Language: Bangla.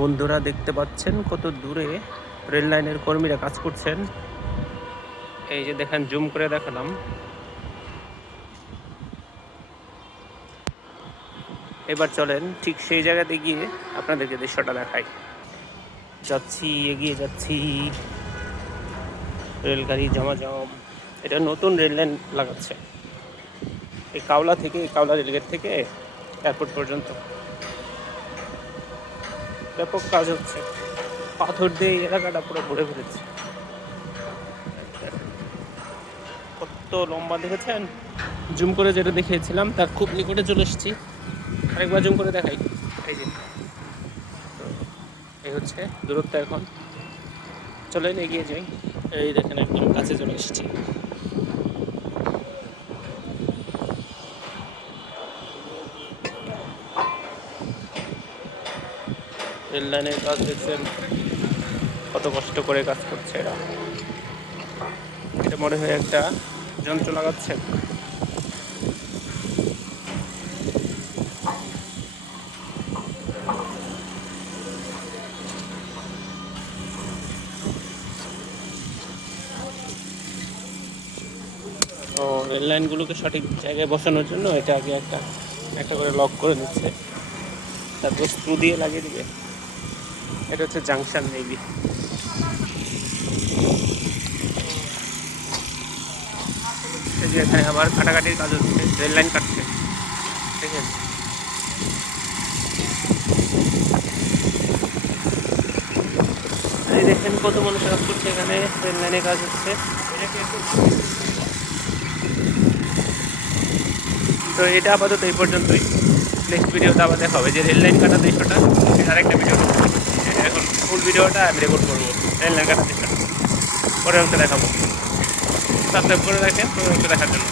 বন্ধুরা দেখতে পাচ্ছেন কত দূরে রেল লাইনের কর্মীরা কাজ করছেন। এই যে দেখেন, জুম করে দেখালাম। এবার চলেন ঠিক সেই জায়গাতে গিয়ে আপনাদেরকে দৃশ্যটা দেখাই। যাচ্ছি, এগিয়ে যাচ্ছি। রেলগাড়ি জমাজম। এটা নতুন রেল লাইন লাগাচ্ছে এই কাওলা থেকে, কাওলা রেলগেট থেকে এয়ারপোর্ট পর্যন্ত ব্যাপক কাজ হচ্ছে। পাথর দিয়ে এই এলাকাটা পুরো ভরে ফেলেছে। কত লম্বা দেখেছেন? জুম করে যেটা দেখিয়েছিলাম তার খুব নিকটে চলে এসেছি। আরেকবার জুম করে দেখাই। এই যে, এই হচ্ছে দূরত্ব। এখন চলেন এগিয়ে যাই। এই দেখেন, একদম কাছে চলে এসেছি। রেল লাইনের কাজ দেখছেন, কত কষ্ট করে কাজ করছে এরা। এটা মনে হয় একটা যন্ত্র লাগাচ্ছে। ও, রেল লাইনগুলোকে সঠিক জায়গায় বসানোর জন্য এটা আগে একটা একটা করে লক করে নিচ্ছে, তারপর স্ক্রু দিয়ে লাগিয়ে দিবে। এটা হচ্ছে জাংশন মেবি। এই যে এখানে আবার কাটাকাটির কাজ হচ্ছে, রেল লাইন কাটছে। ঠিক আছে, এই দেখেন কত মানুষ কাজ করছে এখানে, রেল লাইনে কাজ হচ্ছে। তো এটা আপাতত এই পর্যন্তই। নেক্সট ভিডিওতে আবার দেখা হবে যে রেল লাইন কাটা দৃশ্যটা, এটা আরেকটা ভিডিও। এখন ফুল ভিডিওটা আমি রেকর্ড করবো রেল লাইন কাটা দৃশ্যটা, পরে অংশ দেখাবো। সাবস্ক্রাইব করে রাখেন পরে অংশ দেখার জন্য।